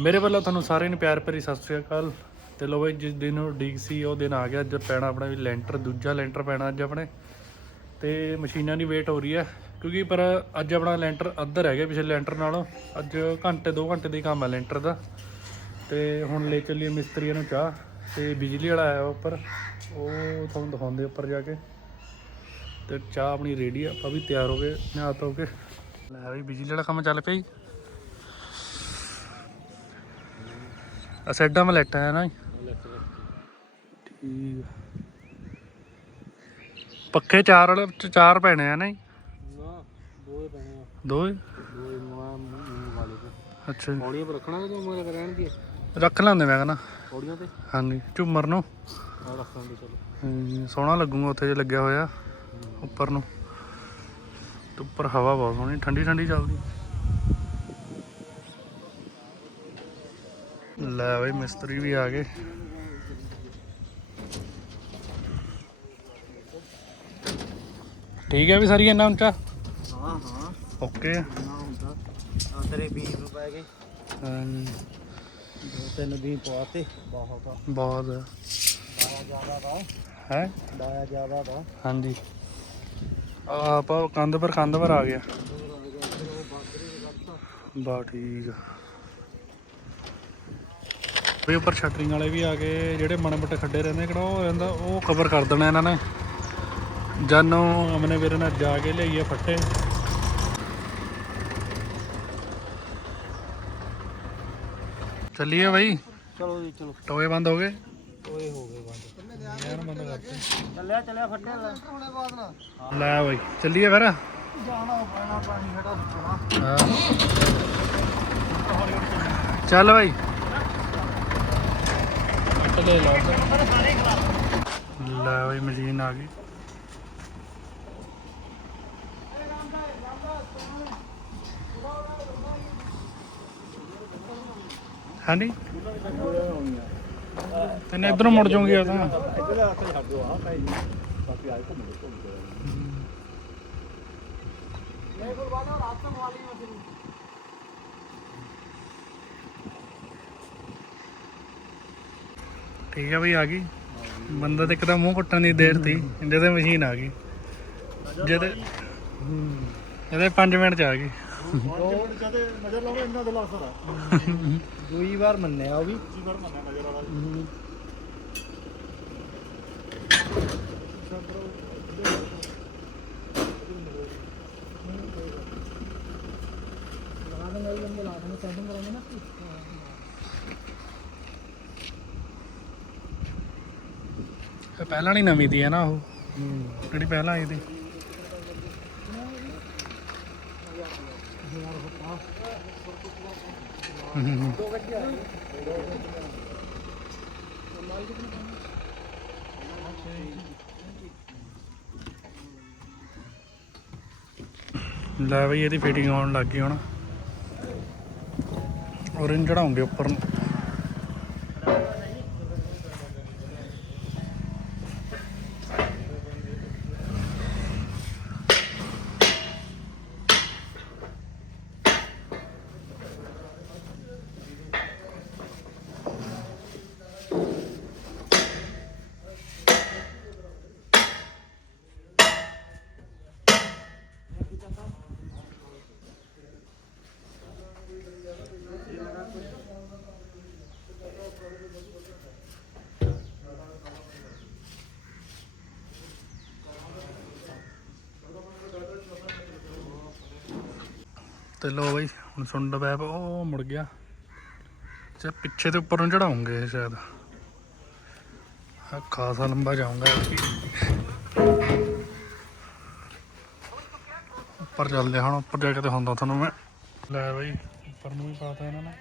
ਮੇਰੇ ਵੱਲੋਂ ਤੁਹਾਨੂੰ ਸਾਰਿਆਂ ਨੂੰ ਪਿਆਰ ਭਰੀ ਸਤਿ ਸ੍ਰੀ ਅਕਾਲ। ਤੇ ਲੋ ਬਈ, ਜਿਸ ਦਿਨ ਉਹ ਡੀਕ ਸੀ, ਉਹ ਦਿਨ ਆ ਗਿਆ। ਅੱਜ ਪੈਣਾ ਆਪਣਾ ਵੀ ਲੈਂਟਰ, ਦੂਜਾ ਲੈਂਟਰ ਪੈਣਾ ਅੱਜ ਆਪਣੇ। ਤੇ ਮਸ਼ੀਨਾਂ ਦੀ ਵੇਟ ਹੋ ਰਹੀ ਹੈ, ਕਿਉਂਕਿ ਪਰ ਅੱਜ ਆਪਣਾ ਲੈਂਟਰ ਅੱਧਰ ਹੈਗਾ ਪਿਛਲੇ ਲੈਂਟਰ ਨਾਲੋਂ। ਅੱਜ ਘੰਟੇ 2 ਘੰਟੇ ਦੀ ਕੰਮ ਹੈ ਲੈਂਟਰ ਦਾ। ਤੇ ਹੁਣ ਲੈ ਚੱਲੀਏ ਮਿਸਤਰੀਆਂ ਨੂੰ ਚਾਹ। ਤੇ ਬਿਜਲੀ ਵਾਲਾ ਆਇਆ ਉੱਪਰ, ਉਹ ਤੁਹਾਨੂੰ ਦਿਖਾਉਂਦੇ ਉੱਪਰ ਜਾ ਕੇ। ਤੇ ਚਾਹ ਆਪਣੀ ਰੈਡੀ ਆ, ਆਪਾਂ ਵੀ ਤਿਆਰ ਹੋ ਗਏ, ਨਹਾ ਧੋ ਕੇ। ਲੈ ਵੀ ਬਿਜਲੀ ਵਾਲਾ ਕੰਮ ਚੱਲ ਪਿਆ ਜੀ। ਅਸੈਡਾ ਮਲੇਟਾ ਹੈ ਨਾ? ਠੀਕ। ਪੱਖੇ ਚਾਰ ਵਾਲੇ ਚ ਚਾਰ ਪੈਣੇ ਆ ਨਾ ਜੀ? ਨਾ ਦੋਏ ਪੈਣੇ ਆ ਦੋ ਹੀ? ਦੋਏ ਨਵਾਂ ਮੂੰਹ ਵਾਲੇ ਤੇ ਅੱਛਾ ਜੀ। ਪੌੜੀਆਂ ਪਰ ਰੱਖਣਾ ਕਿ ਮੇਰੇ ਰਹਿਣਗੇ ਰੱਖ ਲਾਂਦੇ ਮੈਂ ਕਹਿੰਦਾ ਪੌੜੀਆਂ ਤੇ ਹਾਂਜੀ ਝੂਮਰ ਨੂੰ ਆ ਰੱਖਾਂਗੇ ਚਲੋ ਹਾਂਜੀ, ਸੋਹਣਾ ਲੱਗੂਗਾ ਉੱਥੇ ਜੇ ਲੱਗਿਆ ਹੋਇਆ ਉੱਪਰ ਨੂੰ ਤੇ ਉੱਪਰ ਹਵਾ ਬਹੁਤ ਸੋਹਣੀ ਠੰਡੀ ਠੰਡੀ ਚੱਲਦੀ ਲੈ ਬਈ ਮਿਸਤਰੀ ਵੀ ਆ ਗਏ। ਠੀਕ ਹੈ ਵੀ ਸਾਰੀ ਇਹਨਾਂ ਉੱਚਾ? ਹਾਂ ਹਾਂ। ਓਕੇ। ਨਾ ਹੁੰਦਾ। ਆ ਤੇਰੇ 20 ਨੂੰ ਪੈ ਗਏ। ਹਾਂਜੀ, ਦੋ ਤਿੰਨ ਵੀ ਪਵਾਤੇ ਬਹੁਤ ਆ। ਬਹੁਤ। ਦਾਇਆ ਜ਼ਿਆਦਾ ਦਾ ਹੈ? ਦਾਇਆ ਜ਼ਿਆਦਾ ਦਾ ਹਾਂਜੀ। ਆ ਆਪਾਂ ਕੰਧ ਪਰ ਕੰਧ ਪਰ ਆ ਗਿਆ। ਬਾ ਠੀਕ ਆ। ਵੀ ਉੱਪਰ ਸ਼ਟਰਿੰਗ ਵਾਲੇ ਵੀ ਆ ਗਏ ਜਿਹੜੇ ਮੋਟੇ ਖੱਡੇ ਰਹਿੰਦੇ ਕਿਹੜਾ ਉਹ ਰਹਿੰਦਾ ਉਹ ਕਵਰ ਕਰ ਦੇਣਾ ਇਹਨਾਂ ਨੇ। ਜਾਨੋਂ ਅਮਨੇ ਵੀਰੇ ਨਾਲ ਜਾ ਕੇ ਲਈਏ ਫੱਟੇ। ਚੱਲੀਏ ਬਾਈ? ਚਲੋ ਜੀ ਚਲੋ। ਟੋਏ ਬੰਦ ਹੋ ਗਏ? ਓਏ ਹੋ ਗਏ ਬੰਦ। ਯਾਰ ਬੰਦ ਕਰਤੇ। ਚੱਲਿਆ ਚੱਲਿਆ ਫੱਟੇ ਲੈ ਲੈ ਬਾਈ ਚੱਲੀਏ ਫਿਰ। ਜਾਣਾ ਪੈਣਾ ਪਾਣੀ ਖੜਾ ਸੁਣਾ ਹਾਂ। ਚੱਲ ਬਾਈ। ਕੱਟ ਲੈ ਲਾ ਲੈ ਬਾਈ ਮਸ਼ੀਨ ਆ ਗਈ। ਹਾਂਜੀ? ਤੈਨੂੰ ਇਧਰੋਂ ਮੁੜ ਜਾਉਂਗੀ ਆ ਤਾਂ। ਇੱਧਰ ਆ ਕੇ ਛੱਡ ਦਿਓ ਆ ਭਾਈ ਬਾਕੀ ਆਏ ਘੁੰਮ ਕੇ ਘੁੰਮ ਕੇ ਨਹੀਂ ਕੋਲ ਬਾਅਦ ਰਾਤ ਤੱਕ ਵਾਲੀ ਮਸ਼ੀਨ ਠੀਕ ਹੈ ਬਈ, ਆ ਗਈ। ਬੰਦਾ ਤੇ ਇੱਕਦਮ ਮੂੰਹ ਕੁੱਟਣ ਦੀ ਦੇਰ ਸੀ ਜਿਹਦੇ ਮਸ਼ੀਨ ਆ ਗਈ। ਜਿਹਦੇ ਇਹਦੇ 5 ਮਿੰਟ ਚ ਆ ਗਈ। ਨਜ਼ਰ ਲਾਓ ਇੰਨਾ ਦਿਲ ਅਸਰ ਦੂਈ ਵਾਰ ਮੰਨਿਆ ਉਹ ਵੀ ਦੂਈ ਵਾਰ ਮੰਨਿਆ ਨਜ਼ਰ ਵਾਲਾ ਇਹ ਪਹਿਲਾਂ ਨਹੀਂ ਨਵੀਂ ਦੀ ਹੈ ਨਾ ਉਹ। ਜਿਹੜੀ ਪਹਿਲਾਂ ਆਈ ਸੀ ਲੈ ਬਈ, ਇਹਦੀ ਫਿਟਿੰਗ ਆਉਣ ਲੱਗ ਗਈ ਹੁਣ। ਔਰੰਜ ਚੜਾਉਂਗੇ ਉੱਪਰ ਨੂੰ। ਤੇ ਲੋ ਬਈ, ਹੁਣ ਸੁੰਡ ਪੈਪ, ਉਹ ਮੁੜ ਗਿਆ। ਤੇ ਪਿੱਛੇ ਤੇ ਉੱਪਰ ਨੂੰ ਚੜਾਉਂਗੇ ਸ਼ਾਇਦ। ਆ ਖਾਸਾ ਲੰਬਾ ਜਾਊਂਗਾ ਉੱਪਰ ਚੱਲਦੇ ਹੁਣ, ਉੱਪਰ ਜਾ ਕੇ ਤੇ ਹੁੰਦਾ ਤੁਹਾਨੂੰ ਮੈਂ। ਲੈ ਬਈ, ਉੱਪਰ ਨੂੰ ਵੀ ਪਾਤਾ ਇਹਨਾਂ ਨੇ।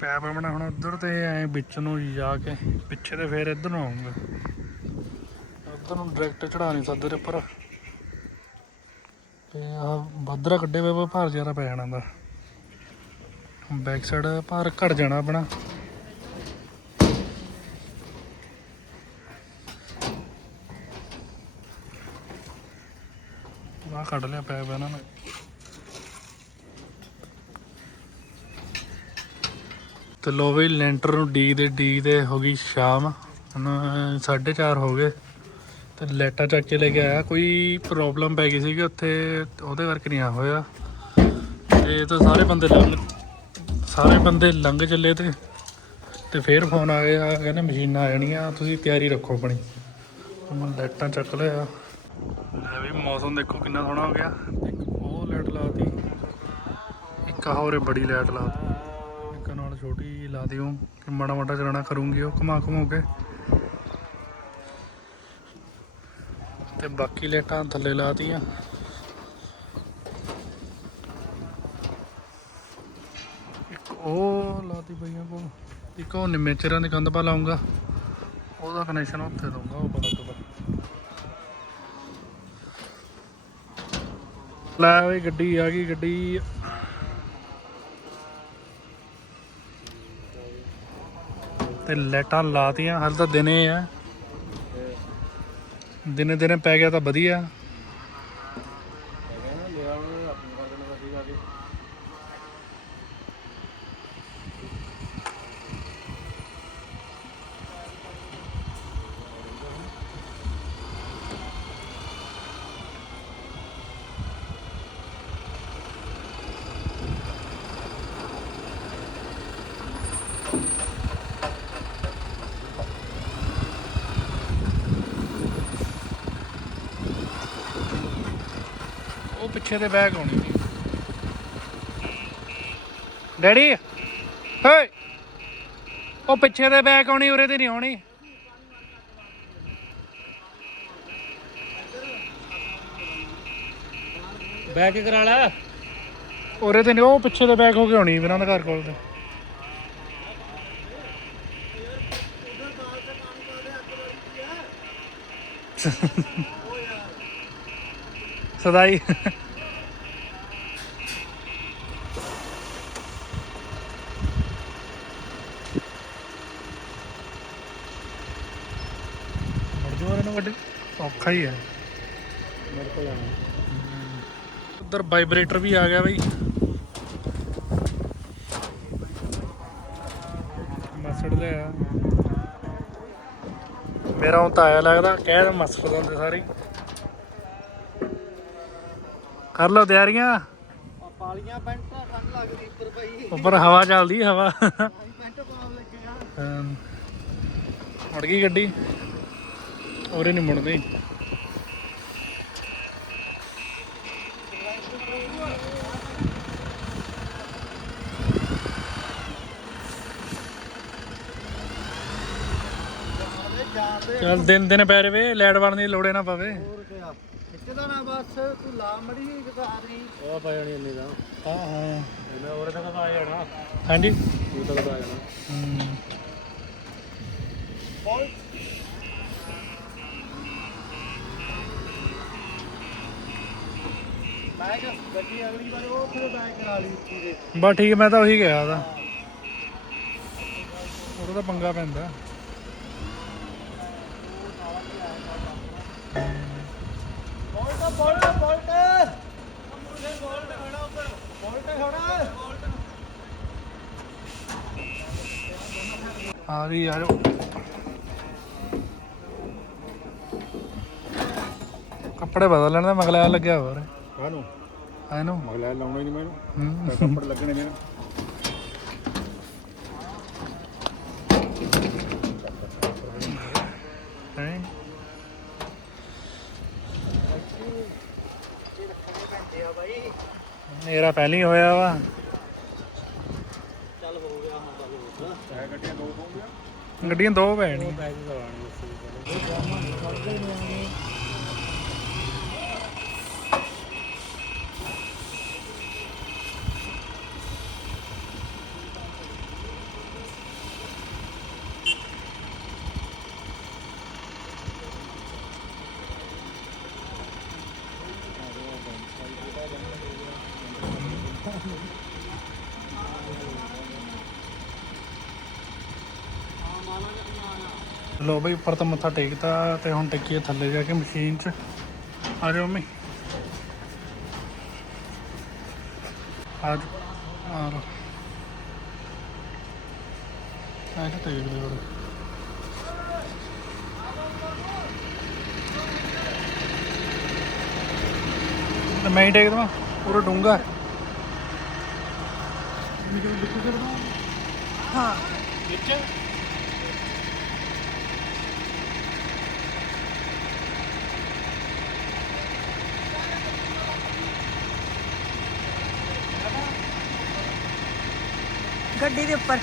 ਪੈਪ ਬਣਾ ਹੁਣ ਉਧਰ ਤੇ ਐ ਵਿੱਚ ਨੂੰ ਜਾ ਕੇ, ਪਿੱਛੇ ਤੇ ਫੇਰ ਇੱਧਰ ਨੂੰ ਆਉਂਗਾ ਉਧਰ ਨੂੰ ਡਾਇਰੈਕਟ ਚੜਾ ਨਹੀਂ ਸਕਦੇ ਉੱਪਰ। ਤੇ ਆ ਬਾਦਰਾ ਕੱਢੇ ਹੋਏ ਵਾ ਭਾਰ ਜ਼ਿਆਦਾ ਪੈ ਜਾਣਾ ਦਾ ਬੈਕ ਸਾਈਡ ਭਾਰ ਘਟ ਜਾਣਾ ਆਪਣਾ। ਆਹ ਕੱਢ ਲਿਆ ਪੈਪ ਇਹਨਾਂ ਨੇ। ਤੇ ਲੋ ਵੀ ਲੈਂਟਰ ਨੂੰ ਡੀ ਦੇ ਡੀ ਦੇ ਹੋ ਗਈ ਸ਼ਾਮ। ਹੁਣ 4:30 ਹੋ ਗਏ। ਤੇ ਲੈਟਾ ਚੱਕ ਕੇ ਲੈ ਕੇ ਆਇਆ। ਕੋਈ ਪ੍ਰੋਬਲਮ ਪੈ ਗਈ ਸੀਗੀ ਉੱਥੇ, ਉਹਦੇ ਕਰਕੇ ਨਹੀਂ ਆ ਹੋਇਆ। ਤੇ ਤਾਂ ਸਾਰੇ ਬੰਦੇ ਲੰਘ, ਸਾਰੇ ਬੰਦੇ ਲੰਘ ਚੱਲੇ ਤੇ ਤੇ ਫੇਰ ਫੋਨ ਆ ਗਿਆ, ਕਹਿੰਦੇ ਮਸ਼ੀਨਾਂ ਆ ਜਾਣੀਆਂ, ਤੁਸੀਂ ਤਿਆਰੀ ਰੱਖੋ ਆਪਣੀ। ਮੈਂ ਲਾਈਟਾਂ ਚੱਕ ਲਿਆ। ਲੈ ਵੀ ਮੌਸਮ ਦੇਖੋ ਕਿੰਨਾ ਸੋਹਣਾ ਹੋ ਗਿਆ। ਇੱਕ ਉਹ ਲਾਈਟ ਲਾਤੀ ਇੱਕ ਆਹ ਹੋਰੇ ਬੜੀ ਲਾਈਟ ਲਾਤੀ ਇੱਕ ਨਾਲ ਛੋਟੀ ਲਾ ਦਿਓ ਕਿ ਮਾੜਾ ਮਾੜਾ ਚਲਾਣਾ ਕਰੂੰਗੀ ਉਹ ਘੁਮਾ ਘੁਮਾ ਕੇ। ਤੇ ਬਾਕੀ ਲਾਈਟਾਂ ਥੱਲੇ ਲਾਤੀਆਂ। ਇੱਕ ਉਹ ਲਾਤੀ ਪਈਆਂ ਕੋਲ, ਇੱਕ ਉਹ ਨਿਮੇਚਰਾਂ ਦੀ ਕੰਧ ਪਾ ਲਾਉਂਗਾ ਉਹਦਾ ਕਨੈਕਸ਼ਨ ਉੱਥੇ ਦਊਂਗਾ, ਉਹ ਪਤਾ ਕਦੋਂ ਲੈ ਵੀ ਗੱਡੀ ਆ ਗਈ, ਗੱਡੀ। ਤੇ ਲਾਈਟਾਂ ਲਾਤੀਆਂ, ਹਾਲ ਤਾਂ ਦਿਨੇ ਆ। ਦਿਨੇ ਦਿਨੇ ਪੈ ਗਿਆ ਤਾਂ ਵਧੀਆ ਉਹ ਪਿੱਛੇ ਤੇ ਬੈਗ ਆਉਣੀ। ਡੈਡੀ ਹੇ ਉਹ ਪਿੱਛੇ ਤੇ ਬੈਗ ਆਉਣੀ ਉਰੇ ਤੇ ਨਹੀਂ ਆਉਣੀ। ਬੈਕ ਕਰਾ ਲੈ। ਉਰੇ ਤੇ ਨਹੀਂ ਉਹ ਪਿੱਛੇ ਤੇ ਬੈਗ ਹੋ ਕੇ ਆਉਣੀ ਇਹਨਾਂ ਦੇ ਘਰ ਕੋਲ ਤੇ। ਸਦਾਈ ਮਰ ਜੂ ਇਹਨਾਂ ਵੱਡੇ ਔਖਾ ਹੀ ਹੈ। ਮੇਰੇ ਕੋਲ ਜਾਣਾ ਉਧਰ ਵਾਈਬ੍ਰੇਟਰ ਵੀ ਆ ਗਿਆ ਬਈ। ਮਸੜ ਲਿਆ। ਮੇਰਾ ਹੁਣ ਤਾਂ ਆਇਆ ਲੱਗਦਾ ਕਹਿ ਦੇ ਮਸੜ ਦਿੰਦੇ ਸਾਰੇ। ਕਰ ਲਓ ਤਿਆਰੀਆਂ। ਪਾਲੀਆਂ ਪੈਂਟਾਂ ਠੰਡ ਲੱਗਦੀ ਉੱਪਰ ਭਾਈ ਉੱਪਰ ਹਵਾ ਚੱਲਦੀ ਹਵਾ। ਪੈਂਟ ਪਾਉਣ ਲੱਗੇ ਆ। ਮੁੜ ਗਈ ਗੱਡੀ। ਉਰੇ ਨਹੀਂ ਮੁੜਦੀ ਚੱਲ ਦਿਨ ਦਿਨ ਪੈ ਰਵੇ ਲਾਈਟ ਬਣਨ ਦੀ ਲੋੜੇ ਨਾ ਪਵੇ। ਹੋਰ ਕਿਆ। ਖਿੱਚਦਾ ਨਾ ਬਸ ਤੂੰ ਲਾ ਮੜੀ ਆ ਰਹੀ। ਉਹ ਪੈ ਜਾਣੀ ਇੰਨੀ ਦਾ ਹਾਂ ਹਾਂ। ਇਹਨਾਂ ਉਰੇ ਤੱਕ ਤਾਂ ਆ ਜਾਣਾ। ਹਾਂਜੀ। ਉਹ ਤੱਕ ਤਾਂ ਆ ਜਾਣਾ। ਹਮ, ਮੈਂ ਕਿਹਾ ਗੱਡੀ ਅਗਲੀ ਵਾਰ ਉਹ ਫਿਰ ਬੈਕ ਕਰਾ ਲਈ ਉੱਚੀ ਦੇ। ਬਸ ਠੀਕ ਹੈ, ਮੈਂ ਤਾਂ ਉਹੀ ਉਹਦਾ ਤਾਂ ਪੰਗਾ ਪੈਂਦਾ। ਆ ਆ ਜਾਓ। ਕੱਪੜੇ ਬਦਲ ਲੈਣ ਦਾ ਮਗਲਾ ਲੱਗਿਆ ਹੋਰ। ਕਾਨੂੰ ਆ ਨੂੰ। ਮਗਲਾ ਲਾਉਣਾ ਹੀ ਨਹੀਂ ਮੈਨੂੰ। ਹੂੰ। ਕੱਪੜ ਲੱਗਣੇ ਨੇ। ਹੈਂ? ਮੇਰਾ ਪਹਿਲਾਂ ਹੀ ਹੋਇਆ ਵਾ। ਚੱਲ ਹੋ ਗਿਆ ਹੁਣ ਤਾਂ ਹੋ ਗਿਆ ਗੱਡੀਆਂ ਦੋ ਹੋ ਗਿਆ ਗੱਡੀਆਂ ਦੋ ਪੈਣੀਆਂ ਬਈ ਉੱਪਰ ਤਾਂ ਮੱਥਾ ਟੇਕਤਾ ਤੇ ਹੁਣ ਟੇਕੀਏ ਥੱਲੇ ਜਾ ਕੇ ਮਸ਼ੀਨ 'ਚ। ਆ ਜਾਓ ਮੰਮੀ। ਆ ਜਾਓ। ਆ ਲਓ ਐ ਕਿ ਟੇਕ ਦੇ ਹੋਰ। ਤੇ ਮੈਂ ਹੀ ਟੇਕ ਦਵਾਂ ਪੂਰਾ ਡੂੰਗਾ ਹਾਂ। ਵਿੱਚ? ਗੱਡੀ ਦੇ ਉੱਪਰ।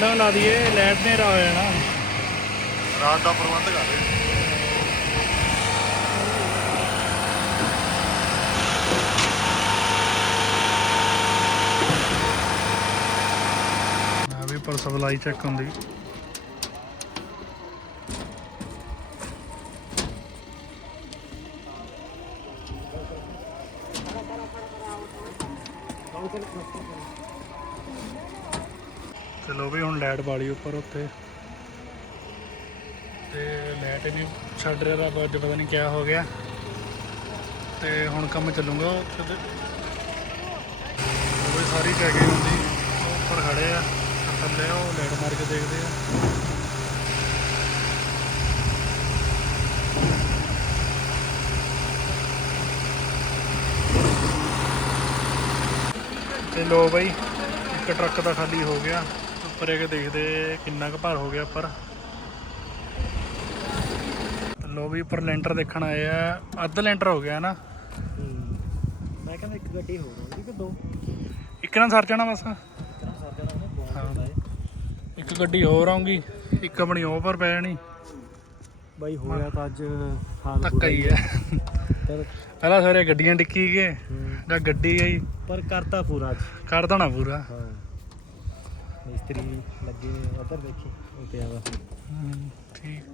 ਬੰਦਾ ਲਾ ਦਈਏ ਲਾਈਟ ਨੇ ਰਾ ਹੋ ਜਾਣਾ ਰਾਤ ਦਾ ਪ੍ਰਬੰਧ ਕਰ ਰਹੇ। ਪਰ ਸਪਲਾਈ ਚੈੱਕ ਹੁੰਦੀ। ਚਲੋ ਵਾਲੀ ਉੱਪਰ ਉੱਤੇ। ਤੇ ਲਾਈਟ ਨਹੀਂ ਛੱਡ ਰਿਹਾ ਰੱਬ, ਅੱਜ ਪਤਾ ਨਹੀਂ ਕਿਆ ਹੋ ਗਿਆ। ਤੇ ਹੁਣ ਕੰਮ ਚੱਲੂਗਾ ਉੱਥੇ ਉਹ ਵੀ ਸਾਰੀ ਚੈਕਿੰਗ ਹੁੰਦੀ, ਉੱਪਰ ਖੜੇ ਆ ਥੱਲੇ ਉਹ ਲੈਟ ਮਾਰ ਕੇ ਦੇਖਦੇ ਆ। ਤੇ ਲੋ ਬਈ, ਇੱਕ ਟਰੱਕ ਦਾ ਖਾਲੀ ਹੋ ਗਿਆ। ਉੱਪਰ ਇਹ ਦੇਖਦੇ ਕਿੰਨਾ ਕੁ ਭਾਰ ਹੋ ਗਿਆ ਉੱਪਰ। ਲੋ ਵੀ ਉੱਪਰ ਲੈਂਟਰ ਦੇਖਣ ਆਏ ਆ। ਅੱਧ ਲੈਂਟਰ ਹੋ ਗਿਆ ਨਾ। ਮੈਂ ਕਹਿੰਦਾ ਇੱਕ ਗੱਡੀ ਹੋਰ ਹੋਊਗੀ ਕਿ ਦੋ? ਇੱਕ ਨਾਲ ਸਰ ਜਾਣਾ ਬਸ। ਇੱਕ ਗੱਡੀ ਹੋਰ ਆਉਂਗੀ ਇੱਕ ਆਪਣੀ ਪਰ ਪੈ ਜਾਣੀ। ਬਾਈ ਹੋਇਆ ਤਾਂ ਅੱਜ ਹਾਲ ਧੱਕਾ ਹੀ ਹੈ ਪਹਿਲਾਂ ਸਾਰੇ ਗੱਡੀਆਂ ਡਿੱਕੀ ਗਏ ਜਾਂ ਗੱਡੀ ਆਈ। ਪਰ ਕਰਤਾ ਪੂਰਾ ਅੱਜ। ਕਰ ਦੇਣਾ ਪੂਰਾ। ਹਾਂ। ਮਿਸਤਰੀ ਲੱਗੇ ਉਧਰ ਦੇਖੀ। ਉਹ ਪਿਆ ਵਾ। ਠੀਕ।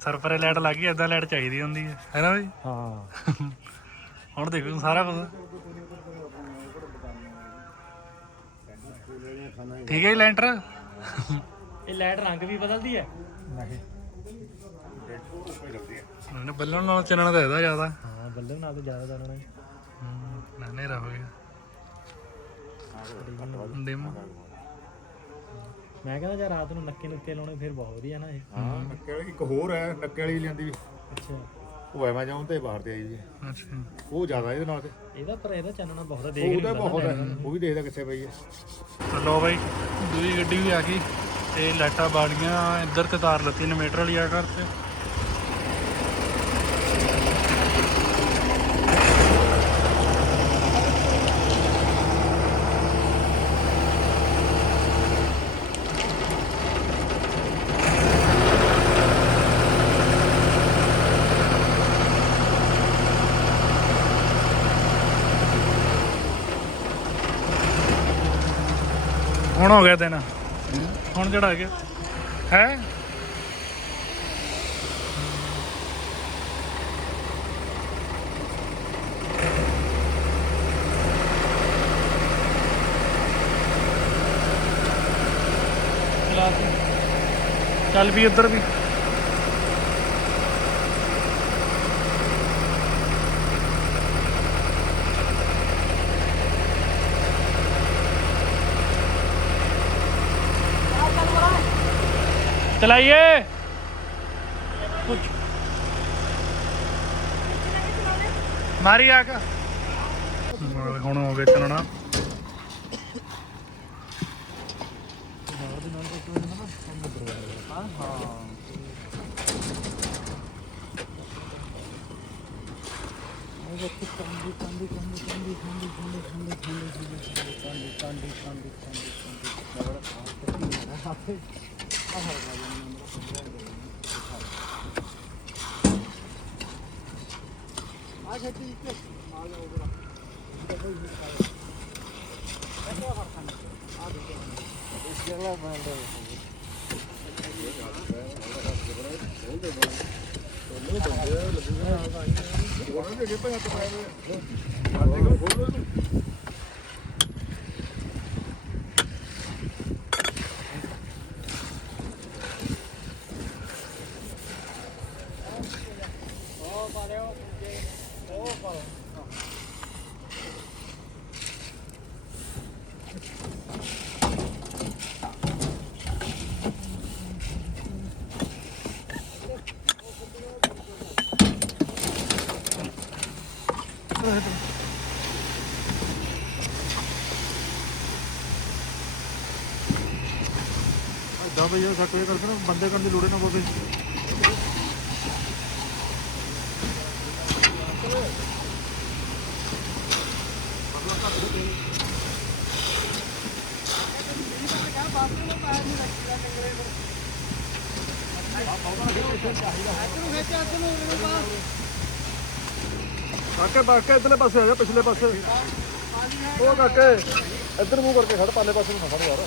ਸਰਪਰੇ ਲਾਈਟ ਲੱਗ ਗਈ ਏਦਾਂ ਲਾਈਟ ਚਾਹੀਦੀ ਹੁੰਦੀ ਹੈ ਹੈ ਨਾ ਬਈ? ਹਾਂ। ਹੁਣ ਦੇਖੋ ਸਾਰਾ ਕੁਝ ਠੀਕ ਹੈ ਜੀ ਲੈਂਟਰ? ਇਹ ਲਾਈਟ ਰੰਗ ਵੀ ਬਦਲਦੀ ਹੈ ਨਹੀਂ ਉਹਨੇ ਬੱਲਣ ਨਾਲ ਚੱਲਣਾ ਤਾਂ ਇਹਦਾ ਜ਼ਿਆਦਾ। ਹਾਂ ਬੱਲਬ ਨਾਲ ਤਾਂ ਜ਼ਿਆਦਾ ਜਾਣਾ ਹੈ ਨਾ ਹਨੇਰਾ ਹੋ ਗਿਆ ਡਿਮ। ਮੈਂ ਕਹਿੰਦਾ ਜੇ ਰਾਤ ਨੂੰ ਨੱਕੇ ਨੁੱਕੇ ਲਾਉਣੇ ਫਿਰ ਬਹੁਤ ਵਧੀਆ ਨਾ ਇਹ। ਹਾਂ ਨੱਕੇ ਵਾਲੀ ਇੱਕ ਹੋਰ ਹੈ ਨੱਕੇ ਵਾਲੀ ਲੈਂਦੀ ਅੱਛਾ। ਉਹ ਐਮਾਜ਼ੋਨ ਤੇ ਬਾਹਰ ਤੇ ਆਈ ਜੀ। ਅੱਛਾ। ਉਹ ਜ਼ਿਆਦਾ ਇਹਦੇ ਨਾਲ ਤੇ। ਇਹਦਾ ਪਰ ਇਹਦਾ ਚਾਨਣਾ ਬਹੁਤ ਆ, ਦੇਖ ਉਹਦਾ ਬਹੁਤ ਹੈ ਉਹ ਵੀ ਦੇਖਦਾ ਕਿੱਥੇ ਪਈ ਹੈ। ਲੋ ਬਾਈ ਦੂਜੀ ਗੱਡੀ ਵੀ ਆ ਗਈ ਤੇ ਲਾਈਟਾਂ ਬਾਲੀਆਂ ਇੱਧਰ ਤੇ ਤਾਰ ਲੱਤੀ ਇਨਵੇਟਰ ਵਾਲੀ ਆ ਘਰ ਤੇ। ਹੁਣ ਹੋ ਗਿਆ ਦਿਨ। ਹੁਣ ਚੜਾ ਗਿਆ ਹੈ? ਚੱਲ ਵੀ ਉੱਧਰ ਵੀ। चलाइए कुछ ਮਾਰੀ ਆ ਕਾ ਹੁਣ ਹੋ ਗਏ ਚਲਣਾ। ਉਹਨਾਂ ਦੇ ਅੱਗੇ ਭਜਾ ਤੋਂ ਆਏ ਹੋਏ ਆ ਦੇਖੋ ਖੋਲੋ ਇਹਨੂੰ ਭਈਆ ਸੱਟ ਹੋਏ ਕਰਕੇ ਨਾ ਬੰਦੇ ਕਰਨ ਦੀ ਲੋੜ ਹੀ ਨਾ ਪਵੇ। ਕਾਕੇ ਬਾਕੇ ਇਧਰਲੇ ਪਾਸੇ ਆ ਜਾ, ਪਿਛਲੇ ਪਾਸੇ। ਉਹ ਕਾਕੇ, ਇੱਧਰ ਮੂੰਹ ਕਰਕੇ ਖੜ ਪਾਲੇ ਪਾਸੇ ਨੂੰ ਨਾ ਖੜ ਯਾਰ।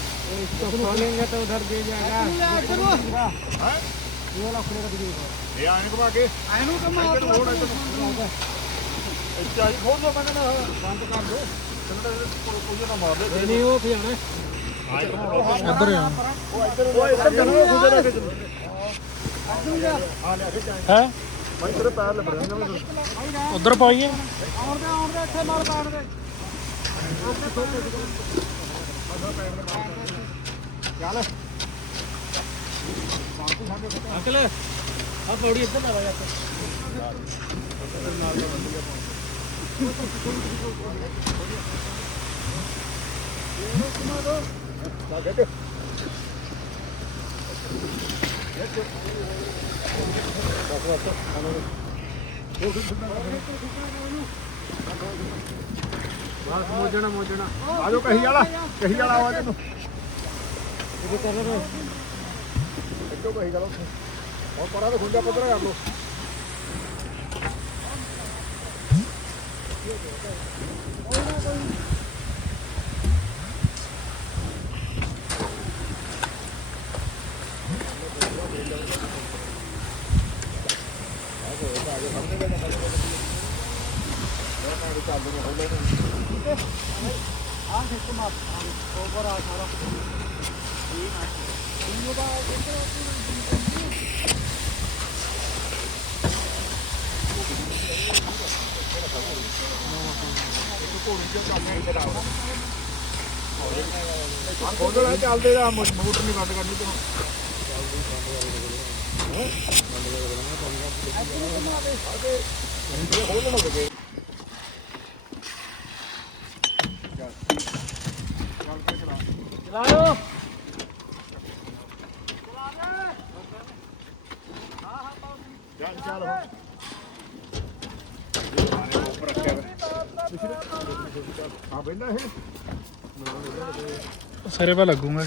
इसको खोलेंगे तो उधर दे जाएगा ये वाला खुलेगा तो ये आने को आगे आने को मार दो अच्छा ही खोल दो मैंने बंद कर दो चलो कोई ना मार दे नहीं वो फिर ना ਇੱਧਰ ਆ ਉਹ ਇੱਧਰ ਜਾਣਾ ਗੁਜ਼ਰ ਆ ਕੇ ਚਲੋ ਹੈ ਮੈਂ ਤੇਰੇ ਪੈਰ ਲੱਭ ਰਿਹਾ ਮੈਂ ਉਧਰ ਪਾਈਏ ਆਉਣ ਦੇ ਆਉਣ ਦੇ ਇੱਥੇ ਨਾਲ ਪਾੜ ਦੇ ਚੱਲ। ਅੰਕਲ ਆ ਪੌੜੀ ਇੱਧਰ ਲਾ ਜਾ ਬਾਸ ਮੋਜਣਾ ਮੋਜਣਾ। ਆਜੋ ਕਹੀ ਵਾਲਾ ਕਹੀ ਵਾਲਾ ਆਵਾ ਤੈਨੂੰ ਇਹ ਕਰ ਲਓ ਇੱਕੋ ਭਾਈ ਕਰੋ ਔਰ ਪਰਾਂ ਤੋਂ ਖੁੰਝਾ ਪੱਧਰਾ ਕਰ ਲਓ ਆ ਦੇਖੋ ਮਾਪ ਆ ਉਹ ਬਰਾ ਸਾਰਾ ਕੋਲ ਚੱਲਦੇ ਦਾ ਮੋਟ ਨਹੀਂ ਬੰਦ ਕਰਨੀ ਤੂੰ ਬੰਦ ਕਰ ਦੇਣਾ ਬੰਦ ਕਰ ਦੇਣਾ ਹਾਂ ਬੈਂਦਾ ਸਾਰੇ ਪਾ ਲੱਗੂਗਾ।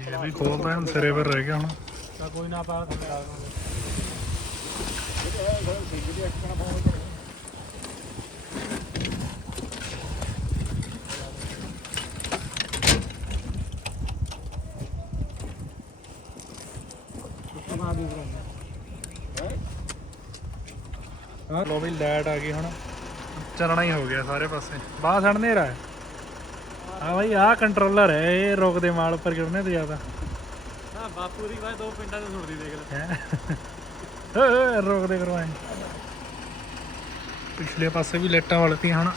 ਇਹ ਵੀ ਖੋਲਦਾ ਹੁਣ ਪਰ ਰਹਿ ਗਿਆ ਹੁਣ। ਕੋਈ ਨਾ ਪਾ ਲੋ ਵੀ ਲਾਈਟ ਆ ਗਈ ਹੁਣ। ਚੱਲਣਾ ਹੀ ਹੋ ਗਿਆ ਸਾਰੇ ਪਾਸੇ। ਬਾਹਰ ਸਣ ਹਨੇਰਾ ਹੈ। ਆ ਭਾਈ ਆ ਕੰਟਰੋਲਰ ਹੈ ਇਹ ਰੋਕ ਦੇ ਮਾਲ ਉੱਪਰ ਕਿਉਂ ਤੇ ਜ਼ਿਆਦਾ ਹਾਂ ਬਾਪੂ ਦੀ ਬਾਈ ਦੋ ਪਿੰਡਾਂ ਨੂੰ ਸੁਣਦੀ ਦੇਖ ਲੈ। ले ਹੈ ਕਰਵਾਏ। ਪਿਛਲੇ ਪਾਸੇ ਵੀ ਲਾਈਟਾਂ ਵਲਤੀਆਂ ਹੁਣ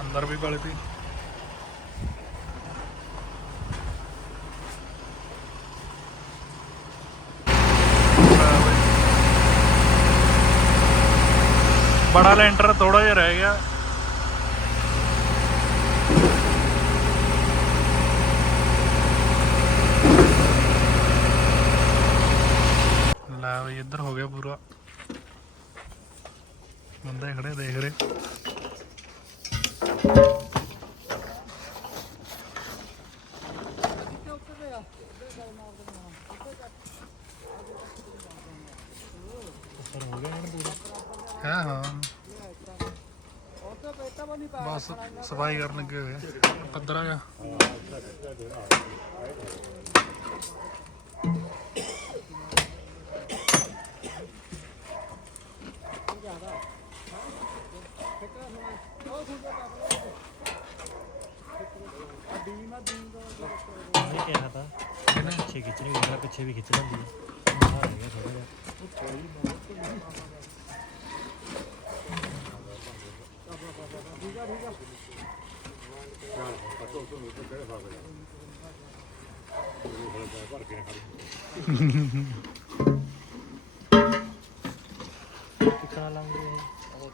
ਅੰਦਰ ਵੀ ਵਾਲੇ ਵੀ ਬੜਾ ਲੈਂਟਰ ਥੋੜਾ ਜਿਹਾ ਰਹਿ ਗਿਆ ਲੈ ਬਈ ਇੱਧਰ ਹੋ ਗਿਆ ਪੂਰਾ। ਬੰਦੇ ਖੜੇ ਦੇਖ ਰਹੇ। ਹਾਂ ਹਾਂ ਬਸ ਸਫ਼ਾਈ ਕਰਨ ਲੱਗੇ ਹੋਏ ਆ। ਪੱਧਰਾ ਜਾ ਇਹ ਕਿਹਾ ਤਾਂ ਪਿੱਛੇ ਖਿੱਚਣੀ ਹੋਣਾ ਪਿੱਛੇ ਵੀ ਖਿੱਚ ਲੈਂਦੀ ਹੈ ਬਾਹਰ ਹੈਗਾ ਥੋੜਾ ਜਿਹਾ ਕਿੱਥਾ ਲਾਉਂਗੇ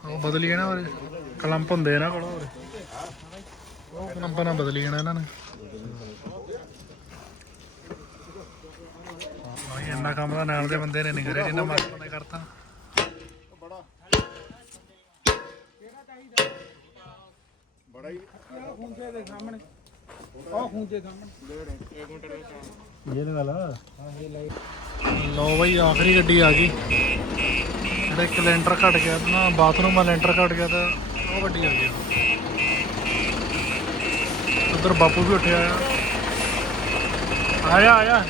ਉਹ ਬਦਲੀ ਜਾਣਾ ਹੋਰ ਕਲੰਪ ਹੁੰਦੇ ਇਹਨਾਂ ਕੋਲ ਹੋਰ ਉਹ ਕਲੰਪ ਨਾਲ ਬਦਲੀ ਜਾਣਾ ਇਹਨਾਂ ਨੇ। ਇੰਨਾ ਕੰਮ ਦਾ ਨਾਲ ਦੇ ਬੰਦੇ ਨੇ ਨਹੀਂ ਕਰਿਆ, ਜਿੰਨਾ ਮਾਲਕ ਨੇ ਕਰਤਾ। ਇਹ ਲਗਾ ਲਾ ਲੋ ਬਈ ਆਖਰੀ ਗੱਡੀ ਆ ਗਈ। ਜਿਹੜਾ ਇੱਕ ਲੈਂਟਰ ਘਟ ਗਿਆ ਨਾ, ਬਾਥਰੂਮ ਦਾ ਲੈਂਟਰ ਘਟ ਗਿਆ ਤਾਂ ਉਹ ਗੱਡੀ ਆ ਗਈ। ਉਧਰ ਬਾਪੂ ਵੀ ਉੱਠਿਆ ਆ। ਆਇਆ ਆਇਆ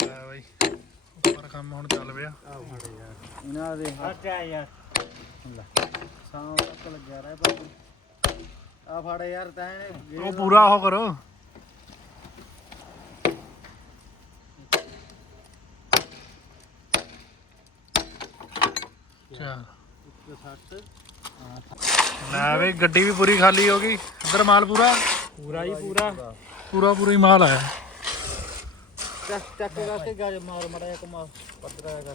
ਲੈ ਬਈ ਉੱਪਰ ਕੰਮ ਹੁਣ ਚੱਲ ਪਿਆ ਇਹਨਾਂ ਦੇ ਹੱਥ ਆ ਯਾਰ ਲੈ ਸਾਹ ਤੱਕ ਲੱਗਿਆ ਰਿਹਾ ਬਾਬੂ ਆ ਫੜ ਯਾਰ ਤੈਂ ਨੇ ਉਹ ਪੂਰਾ ਉਹ ਕਰੋ ਚਲ ਸੱਟ ਲੈ ਵੇ ਗੱਡੀ ਵੀ ਪੂਰੀ ਖਾਲੀ ਹੋ ਗਈ ਇੱਧਰ ਮਾਲ ਪੂਰਾ ਪੂਰਾ ਹੀ ਪੂਰਾ ਪੂਰਾ ਪੂਰਾ ਹੀ ਮਾਲ ਆਇਆ ਚੱਕ ਚੱਕ ਕਰਕੇ ਗਾਜ ਮਾਰ ਮੜਾ ਇੱਕ ਮਾਰ ਪੱਧਰਾ ਕਰ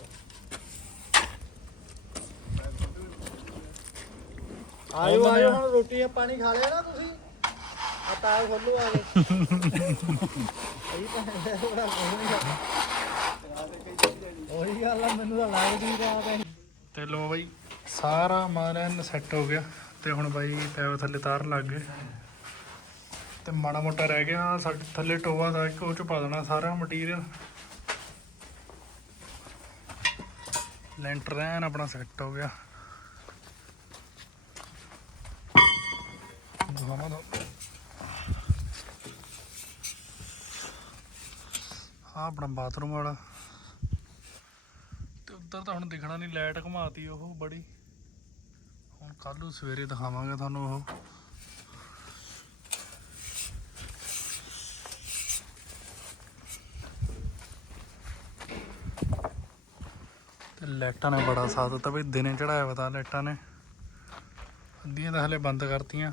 ਆਇਓ ਆਇਓ ਹੁਣ ਰੋਟੀ ਪਾਣੀ ਖਾ ਲਿਆ ਨਾ ਤੁਸੀਂ। ਆ ਤਾਲ ਖੋਲੋ ਆ ਗਏ ਸਹੀ ਤਾਂ ਉਹੀ ਗੱਲ ਆ ਮੈਨੂੰ ਤਾਂ ਲੱਗਦੀ ਰਾਤ ਹੈ ਤੇ। ਲੋ ਬਾਈ ਸਾਰਾ ਮਾਲ ਐਨ ਸੈੱਟ ਹੋ ਗਿਆ। ਤੇ ਹੁਣ ਬਾਈ ਪੈਪ ਥੱਲੇ ਤਾਰ ਲੱਗ ਗਏ। ਤੇ ਮਾੜਾ ਮੋਟਾ ਰਹਿ ਗਿਆ ਸਾਡੇ ਥੱਲੇ ਟੋਆ ਦਾ ਇੱਕ ਉਹ ਚ ਪਾ ਦੇਣਾ ਸਾਰਾ ਮਟੀਰੀਅਲ ਲੈਂਟਰ ਐਨ ਆਪਣਾ ਸੈੱਟ ਹੋ ਗਿਆ ਦਿਖਾਵਾਂ ਤਾਂ ਆਹ ਆਪਣਾ ਬਾਥਰੂਮ ਵਾਲਾ। ਤੇ ਉੱਧਰ ਤਾਂ ਹੁਣ ਦਿਖਣਾ ਨਹੀਂ, ਲਾਈਟ ਘੁਮਾਤੀ ਉਹ ਬੜੀ। ਹੁਣ ਕੱਲ ਨੂੰ ਸਵੇਰੇ ਦਿਖਾਵਾਂਗੇ ਤੁਹਾਨੂੰ ਉਹ। ਤੇ ਲਾਈਟਾਂ ਨੇ ਬੜਾ ਸਾਥ ਦਿੱਤਾ ਬਈ ਦਿਨੇ ਚੜਾਇਆ ਪਤਾ ਲਾਈਟਾਂ ਨੇ। ਅੱਧੀਆਂ ਤਾਂ ਹਲੇ ਬੰਦ ਕਰਤੀਆਂ।